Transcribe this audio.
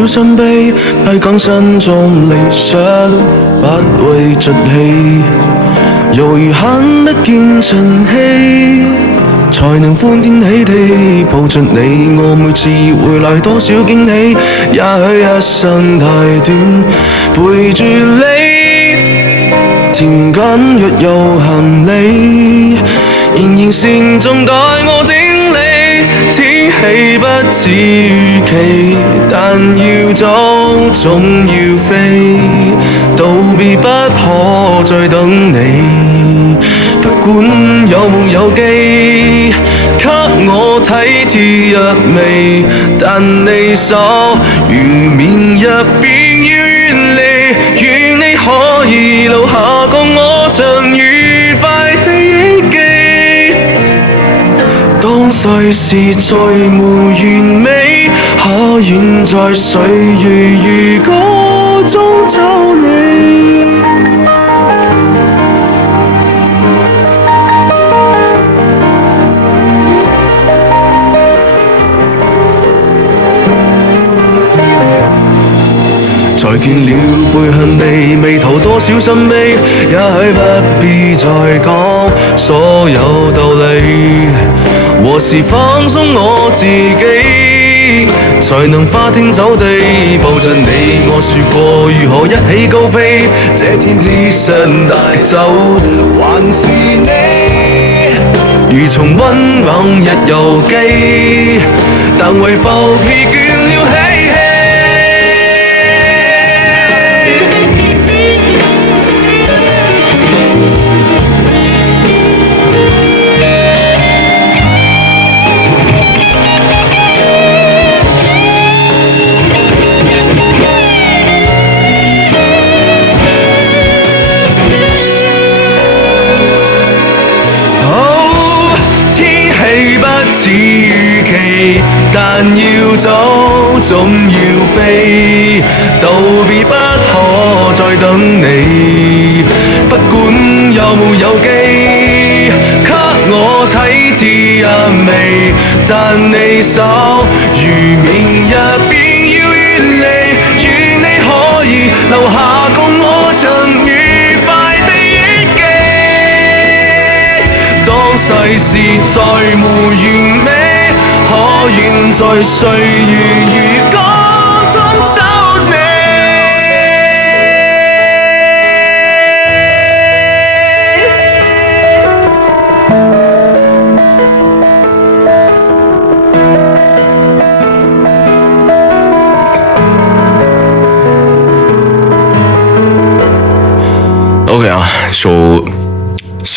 少心悲，批更心中理想，不會盡氣，猶如慳得見塵氣，才能歡天喜地抱着你。我每次回來多少驚喜，也許一生太短，陪住你，田間若有行李，仍然善重待我整理。天氣不似預期，但要走總要飛，道別不可再等你。不管有夢有機，給我體貼入微，但你手如綿入便要遠離，願你可以留下個我曾愉快的憶記。當世事再無完美，可願在歲月如歌中找你。才見了背向地，眉頭多少心悲，也許不必再講所有道理，和時放鬆我自己，才能花天酒地抱着你。我說過如何一起高飛，這天只想帶走還是你，如重溫往日遊記，但為浮疲倦了嬉戲。似預期，但要走總要飛，道別不可再等你。不管有冇有機，給我體貼入微，但你手如綿入便要遠離，願你可以留下個我曾愉快的憶記。當世事再無完美，可願在歲月如歌中找你。OK 啊，so